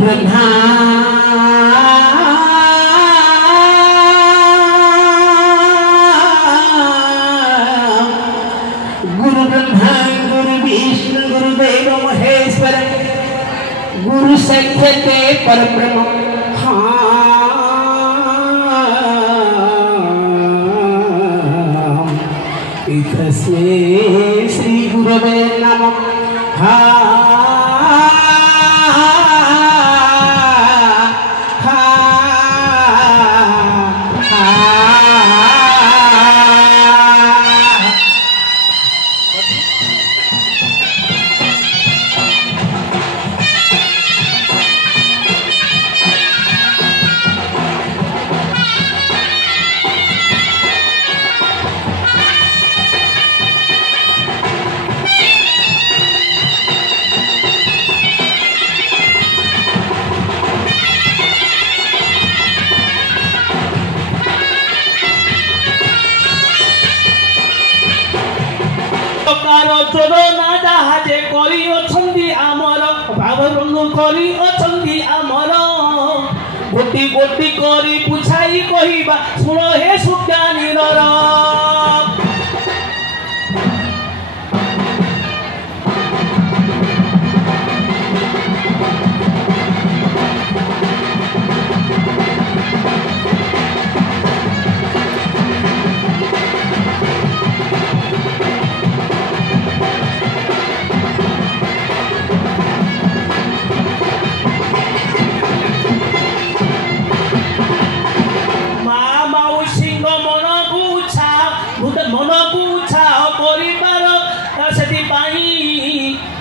ब्रह्मा गुरु ब्रह्मा गुरु विष्णु गुरुदेव महेश्वर गुरु साक्षात् परब्रह्म तस्मै श्री गुरवे नमः। चोरना जहाजे करी अछंदी आमर बाबरंग करी अछंदी आमर गोटी गोटी करी पुछाई कहिबा सुन हे सुज्ञानी नर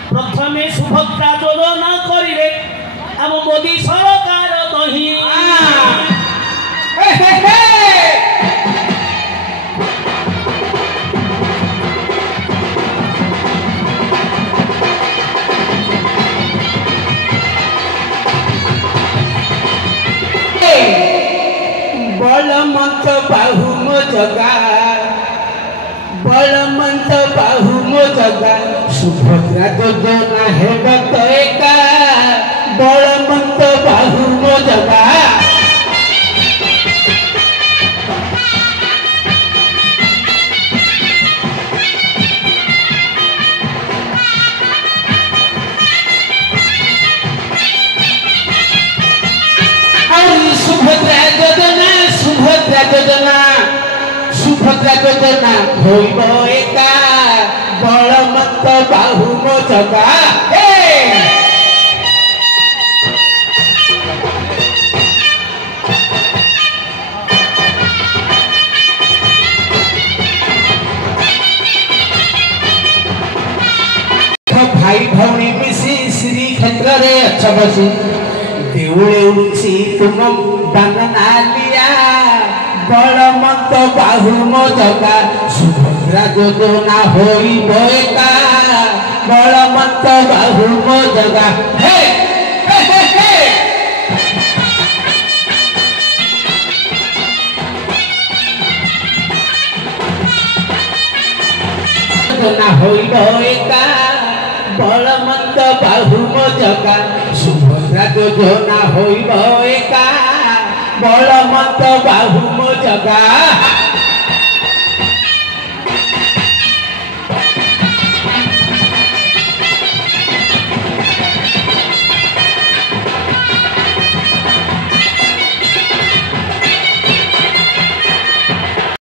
प्रथमे सुभद्रा जोजना करिले आम मोदी सरकार कही बलमंत बाहु मो जगा बलमंत बाहु मो जगा सुभद्रा जोजना हेब तो एका बलमंत बाहु मो जगा सुभद्रा जोजना सुभद्रा जोजना सुभद्रा जोजना होइब एका बलमंत बाहु मो जगा भाई भौणी मिसी श्री क्षेत्र रे अच्छा बसी देउले उछि तुम दाना लिया बलमंत बाहु मो जगा सुभद्रा जोजना होइब एका बलमंत बाहु मो जगा हे हे हे हे जोजना होइब एका बलमंत बाहु मो जगा सुभद्रा जोजना होइब एका बलमंत बाहु मो जगा।